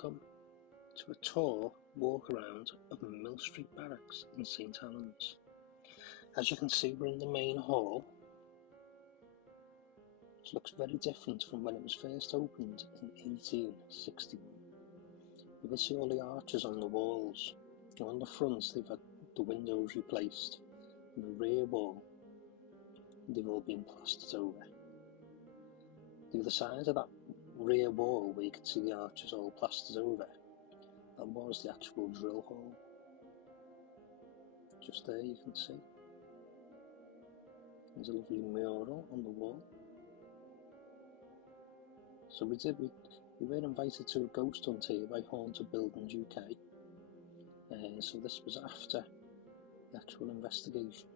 Welcome to a tour walk around of Mill Street Barracks in St Helens. As you can see, we're in the main hall, which looks very different from when it was first opened in 1861. You can see all the arches on the walls. On the front they've had the windows replaced, and the rear wall they've all been plastered over. The other side of that rear wall, where you can see the arches all plastered over, that was the actual drill hall. Just there you can see. There's a lovely mural on the wall. So we were invited to a ghost hunt here by Haunted Buildings UK. So this was after the actual investigation.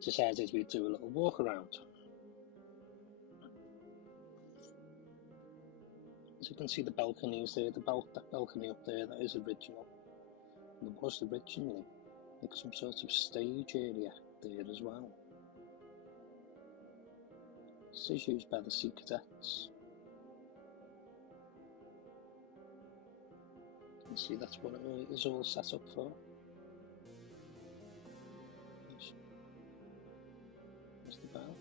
Decided we'd do a little walk around. As you can see, the balconies there, that balcony up there, that is original. There was originally like some sort of stage area there as well. This is used by the Sea Cadets. You can see that's what it is all set up for. There's the bell.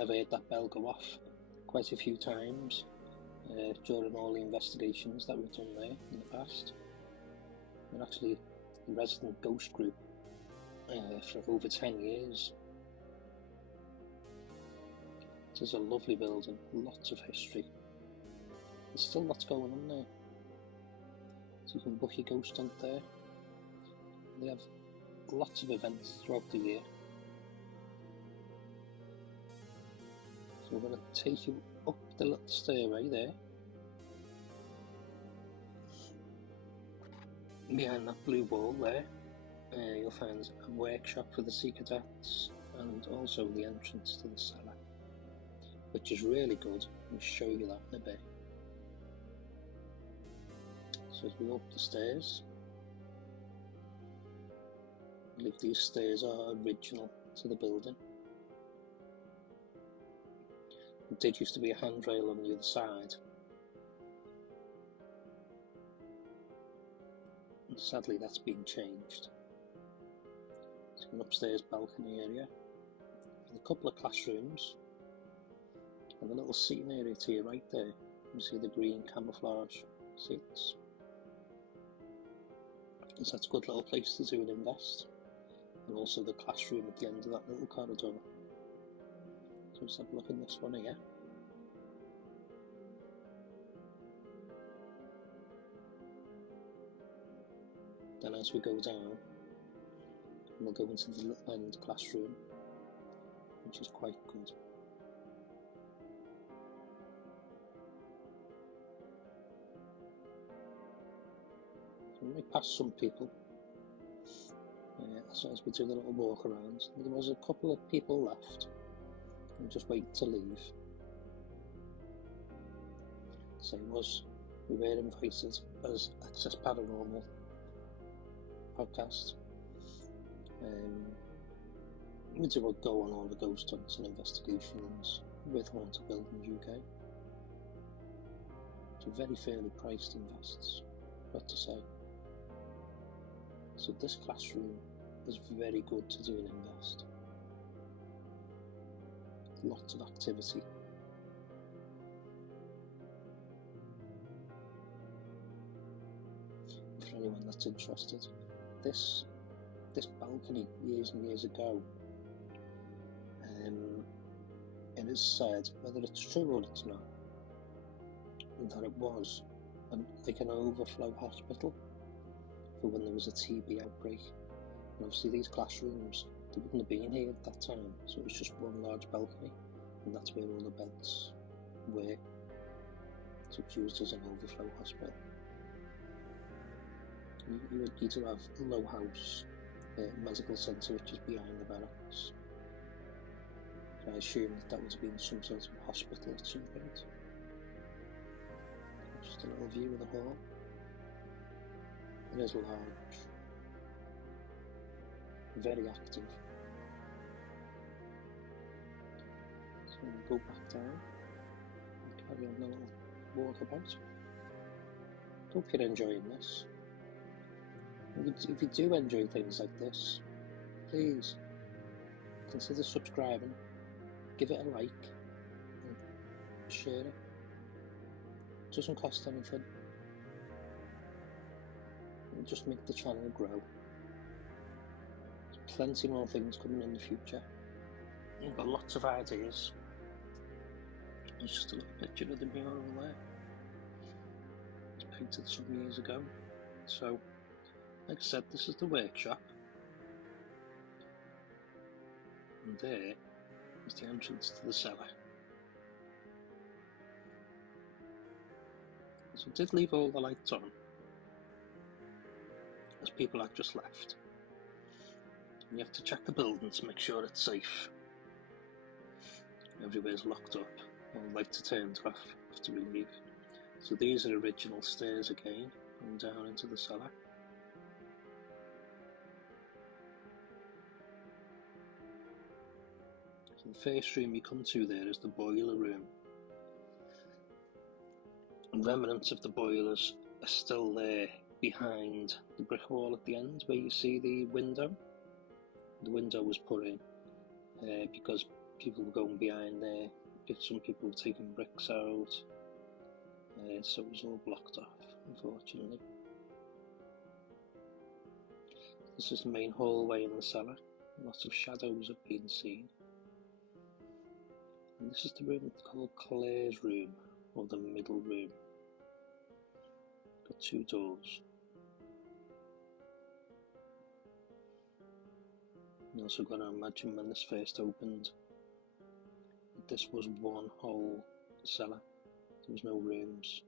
I've heard that bell go off quite a few times during all the investigations that we've done there in the past. We're actually a resident ghost group for over 10 years. It is a lovely building, lots of history. There's still lots going on there. So you can book your ghost hunt there. They have lots of events throughout the year. So we're going to take you up the little stairway there. Behind that blue wall there, you'll find a workshop for the Sea Cadets and also the entrance to the cellar, which is really good. I'll show you that in a bit. So as we go up the stairs, I believe these stairs are original to the building. There did used to be a handrail on the other side, and sadly that's been changed. So an upstairs balcony area with a couple of classrooms and a little seating area to your right there. You see the green camouflage seats. So that's a good little place to do an invest, and also the classroom at the end of that little corridor. So let's have a look in this one here. Then as we go down, we'll go into the little end classroom, which is quite good. So we might pass some people as we do the little walk around. There was a couple of people left. I'm just waiting to leave. So we were invited as Access Paranormal podcast. We do go on all the ghost hunts and investigations with Haunted Buildings UK. So very fairly priced invests, got to say. So this classroom is very good to do an invest. Lots of activity. For anyone that's interested, this balcony years and years ago, it is said, whether it's true or it's not, that it was like an overflow hospital for when there was a TB outbreak. And obviously these classrooms, they wouldn't have been here at that time, so it was just one large balcony, and that's where all the beds were. So it's used as an overflow hospital. You do have Low House Medical Centre, which is behind the barracks. So I assume that would have been some sort of hospital at some point. Just a little view of the hall. It is large, very active. So we'll go back down and carry on the little walkabout. Hope you're enjoying this. If you do enjoy things like this, please consider subscribing, give it a like, and share it. It doesn't cost anything. It'll just make the channel grow. There's plenty more things coming in the future. I've got lots of ideas. There's just a little picture of the mural there. It's painted some years ago. So, like I said, this is the workshop. And there is the entrance to the cellar. So I did leave all the lights on, as people had just left. And you have to check the building to make sure it's safe. Everywhere's locked up, all the lights are turned off after we leave. So these are original stairs again, going down into the cellar. So the first room you come to there is the boiler room. And remnants of the boilers are still there behind the brick wall at the end where you see the window. The window was put in because people were going behind there. Some people were taking bricks out, so it was all blocked off, unfortunately. This is the main hallway in the cellar. Lots of shadows have been seen. And this is the room called Claire's room, or the middle room. Got two doors. You also got to imagine when this first opened, this was one whole cellar. There was no rooms.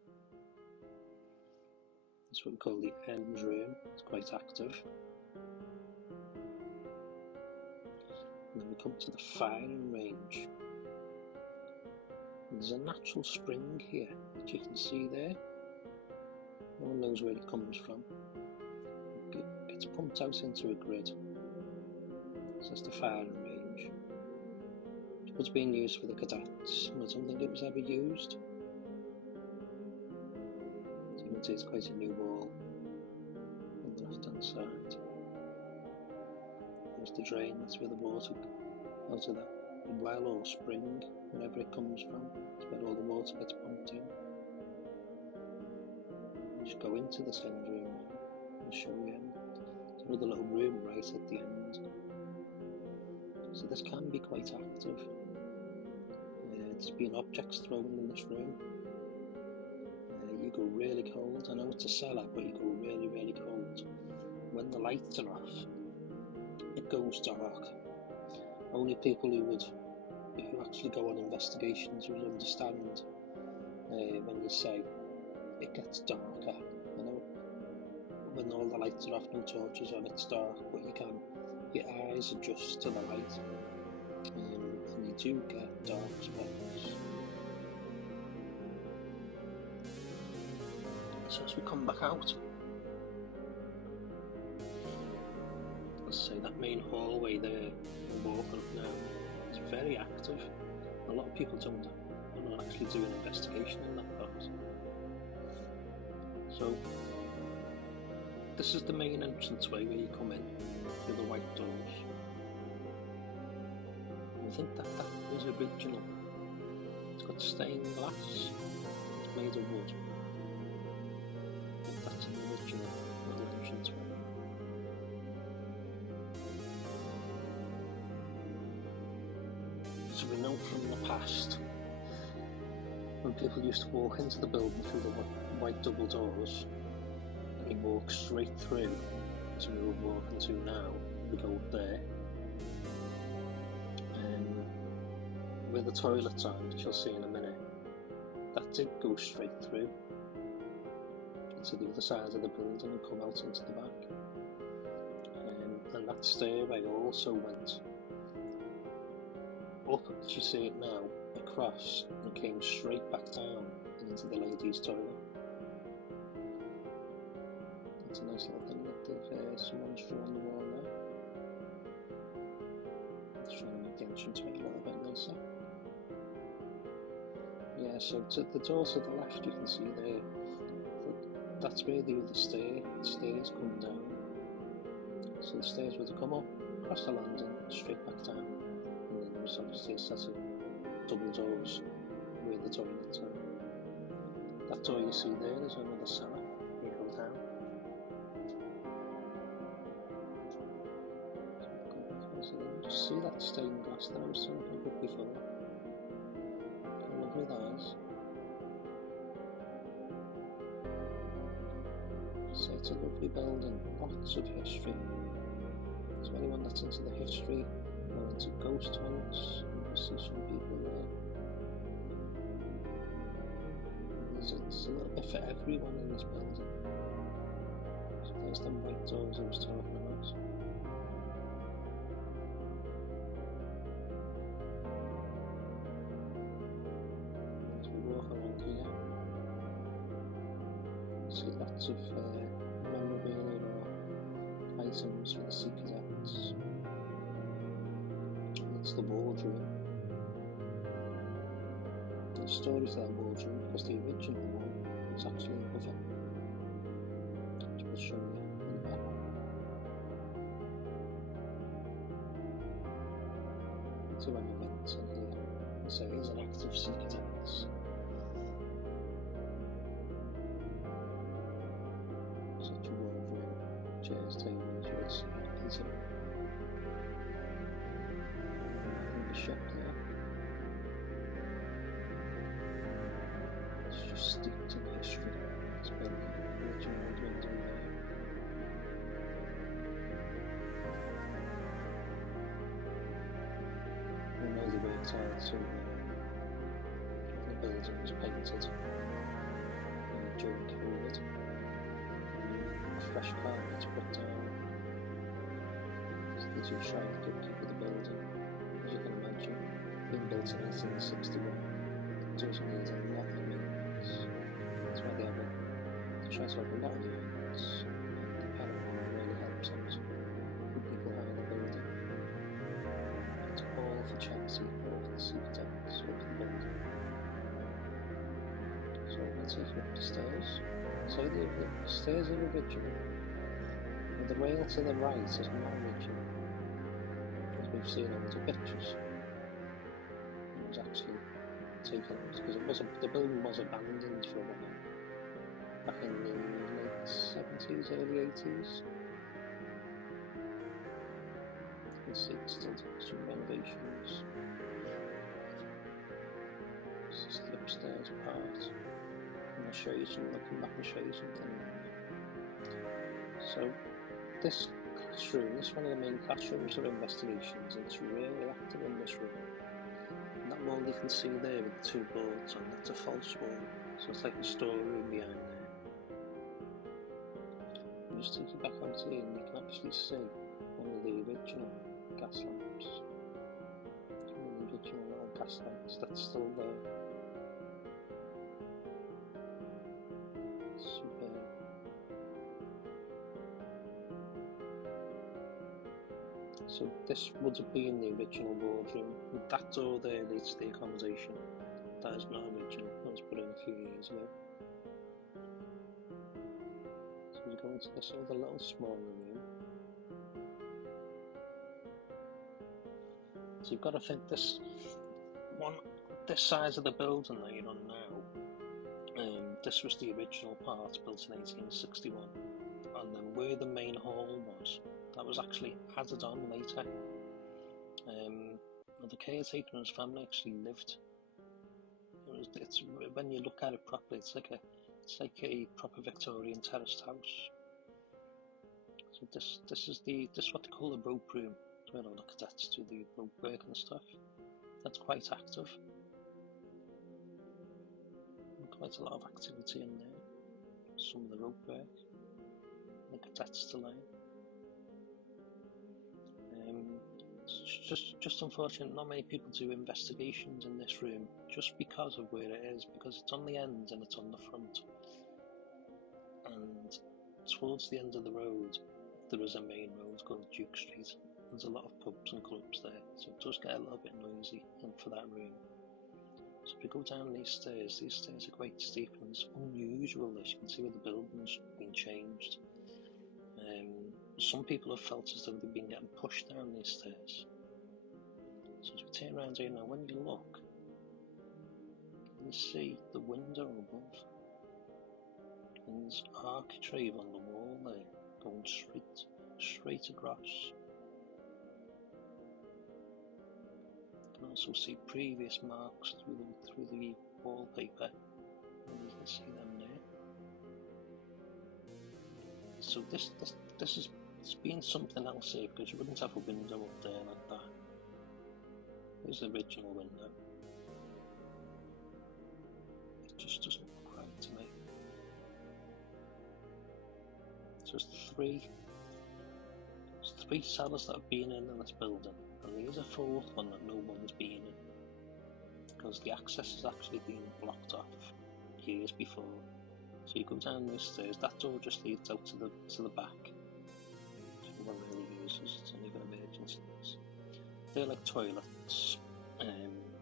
It's what we call the Helens room. It's quite active. And then we come to the firing range. There's a natural spring here, which you can see there. No one knows where it comes from. It gets pumped out into a grid. So that's the firing range. It was being used for the cadets, and I don't think it was ever used. So you can see it's quite a new wall on the left hand side. There's the drain, that's where the water out of that well or spring, wherever it comes from, it's where all the water gets pumped in. You just go into this end room now, I'll show you. There's another little room right at the end. So this can be quite active. There's been objects thrown in this room. You go really cold. I know it's a cellar, but you go really, really cold. When the lights are off, it goes dark. Only people who actually go on investigations would understand when you say it gets darker. You know, when all the lights are off, no torches on, it's dark, but your eyes adjust to the light, and you do get dark spots. So as we come back out, let's say that main hallway there, we're walking up now, it's very active. A lot of people don't actually do an investigation in that part. So this is the main entranceway where you come in through the white doors. I think that is original. It's got stained glass. It's made of wood. That's an original little entranceway. So we know from the past, when people used to walk into the building through the white double doors, and you walk straight through to where we're walking to now, we go up there, where the toilets are, which you'll see in a minute, that did go straight through to the other side of the building and come out into the back. And that stairway also went up, as you see it now, across, and came straight back down into the ladies' toilet. That's a nice little thing that someone's drawn on the wall there. It's trying to make the entranceway a little bit nicer. Yeah, so to the door to the left, you can see there that's where the other stairs come down. So the stairs were to come up, across the landing, straight back down, and then there was obviously a set of double doors where the toilets are. That door you see there is another cellar. You go down. So you can just see that stained glass that I was talking about before. How lovely that is. So it's a lovely building, lots of history. So anyone that's into the history or into ghost hunts, you'll see some people there. There's a little bit for everyone in this building. So there's them white doors I was talking about. As we walk along here, you see lots of memorabilia or items for the sea cadets. That's the wardroom. There's a story to that wardroom because the original one was actually above it, which we'll show you in a bit. So when we went in here, so here's an active sea cadets. Such a wardroom, chairs, tables, you can see easily. The shop there. It's just steeped in history. This building, original window there. I know they worked hard to the building was painted during COVID. Fresh carpets put down. So they do try to keep the building. As you can imagine, being built in 1861, it does need a lot of maintenance. That's why they try to have a lot of units. The Paragon really helps out with people high in the building. It's all for charity, all for the sea cadets, all for the building. So I'm going to take you up the stairs. So the stairs are original. And the rail to the right is not original. We've seen all the pictures. It was actually taken out because the building was abandoned for a while back in the late 70s, early 80s. You can see it's still doing some renovations. This is the upstairs part. And I'll show you something. I'll come back and show you something. So this classroom, this is one of the main classrooms for investigations, and it's really active in this room. And that wall you can see there with the two boards on, that's a false wall, so it's like a storeroom behind there. I'll just take you back out here and you can actually see one of the original gas lamps. It's one of the original little gas lights that's still there. Superb. So this would have been the original wardroom. That door there leads to the accommodation. That is not original, that was put in a few years ago. So we go into this other little smaller room. So you've got to think this size of the building that you're on now, this was the original part built in 1861. And then where the main hall was, that was actually added on later. The caretaker and his family actually lived. When you look at it properly, it's like a proper Victorian terraced house. So this is what they call the rope room, where all the cadets do the rope work and stuff. That's quite active. And quite a lot of activity in there. Some of the rope work, the cadets to learn. It's just unfortunate not many people do investigations in this room just because of where it is, because it's on the end and it's on the front. And towards the end of the road, there is a main road called Duke Street. There's a lot of pubs and clubs there, so it does get a little bit noisy for that room. So if we go down these stairs are quite steep, and it's unusual as you can see where the building's been changed. Some people have felt as though they've been getting pushed down these stairs. So as we turn around here now, when you look, you see the window above, and there's architrave on the wall there, going straight across. You can also see previous marks through the wallpaper, and you can see them there. So this is, it's been something else here, because you wouldn't have a window up there like that. Here's the original window. It just doesn't look right to me. So there's three cellars that have been in this building, and there's a fourth one that no one's been in, because the access has actually been blocked off years before. So you go down these stairs, that door just leads out to the back. So no one really uses, it's only for emergencies. They're like toilets,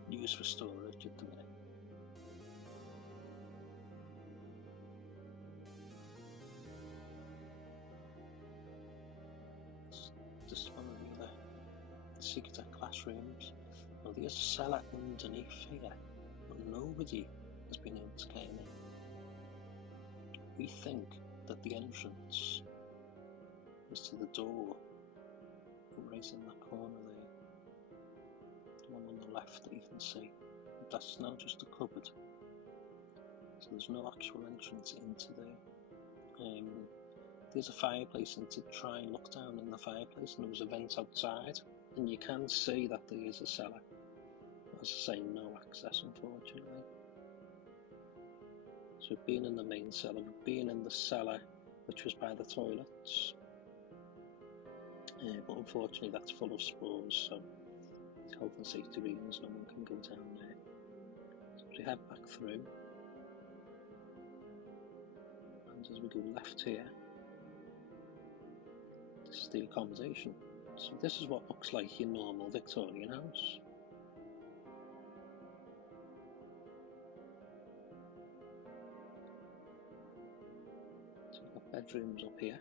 used for storage at the minute. Just one of the other secret classrooms. Well, there's a cellar underneath here, but nobody has been able to get in. We think that the entrance is to the door right in that corner there, the one on the left that you can see. But that's now just a cupboard, so there's no actual entrance into there. There's a fireplace, and to try and look down in the fireplace, and there was a vent outside, and you can see that there is a cellar. As I say, no access unfortunately. So we've been in the main cellar, we've been in the cellar which was by the toilets, but unfortunately that's full of spores, so health and safety reasons no one can go down there. So we head back through, and as we go left here, this is the accommodation. So this is what looks like your normal Victorian house. So we've got bedrooms up here,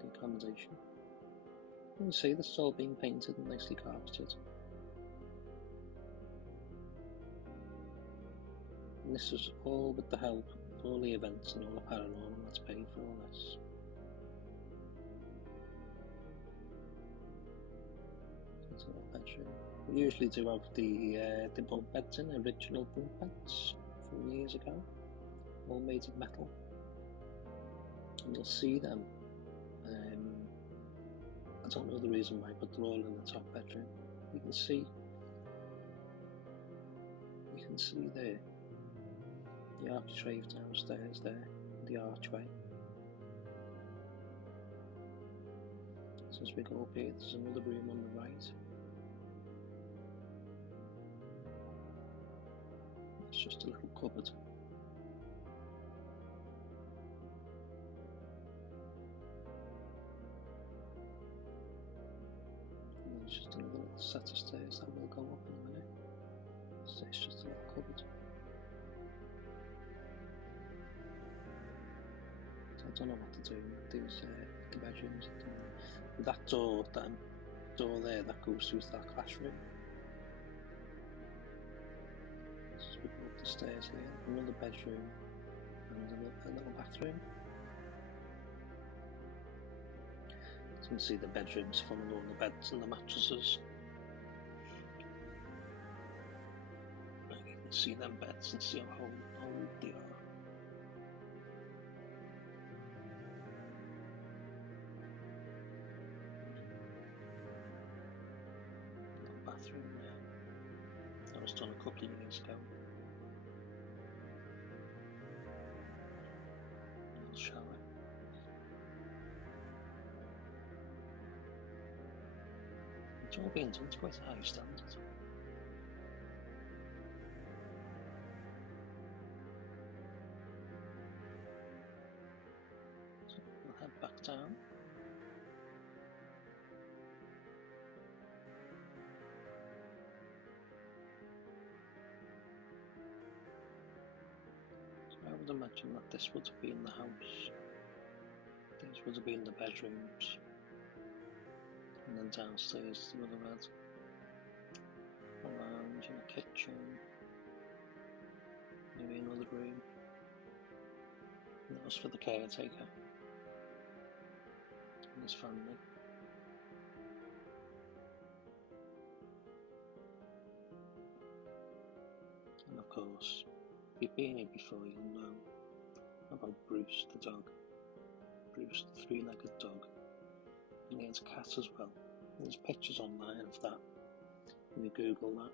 the accommodation. You can see this has all been painted and nicely carpeted. And this is all with the help of all the events and all the paranormal that's paid for all this. It's a little bedroom. We usually do have the bunk beds in, original bunk beds from years ago, all made of metal. And you'll see them. I don't know the reason why, but they're all in the top bedroom. You can see there the architrave downstairs there, the archway. So as we go up here, there's another room on the right. It's just a little cupboard. And there's just another little set of stairs that will go up in a minute. So it's just a little cupboard. So I don't know what to do with these the bedrooms at the moment. With that door there that goes through to that classroom. So we go up the stairs here, another bedroom and a little bathroom. So you can see the bedrooms following all the beds and the mattresses. And you can see them beds and see how old they are. Bathroom there. That was done a couple of years ago. Little shower. It's all being done to quite a high standard. So we'll head back down. imagine that this would have been the house. These would have been the bedrooms. And then downstairs they would have had a lounge and a kitchen. Maybe another room. And that was for the caretaker and his family. And of course, if you've been here before, you'll know about Bruce the dog. Bruce the three-legged dog. And he has a cat as well. And there's pictures online of that. If you Google that,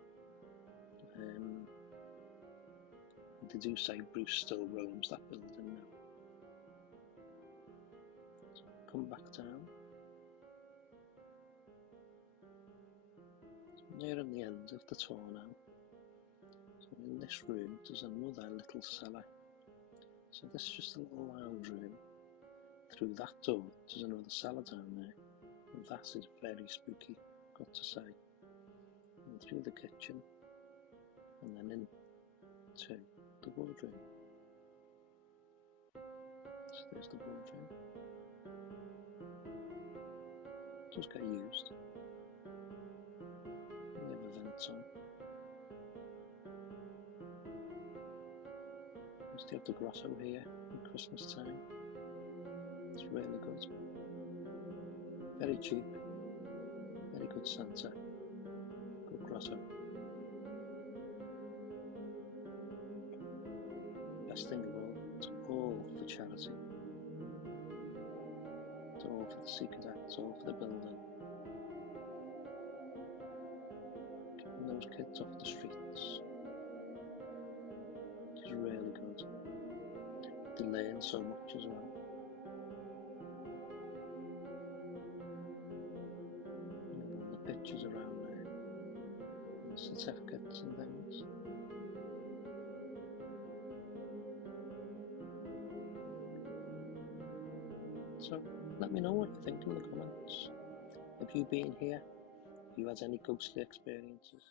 they do say Bruce still roams that building now. So come back down. So we're nearing the end of the tour now. So in this room there's another little cellar. So this is just a little lounge room. Through that door there's another cellar down there. And that is very spooky, got to say. And through the kitchen and then into the wardrobe. So there's the wardrobe. It does get used. And we have a vent on. We still have the grotto here at Christmas time. It's really good. Very cheap. Very good centre. Good grotto. Best thing of all, it's all for charity. It's all for the Sea Cadets, all for the building. Getting those kids off the streets is really good. They learn so much as well. And all the pictures around there, and the certificates and things. So let me know what you think in the comments. Have you been here? Have you had any ghostly experiences?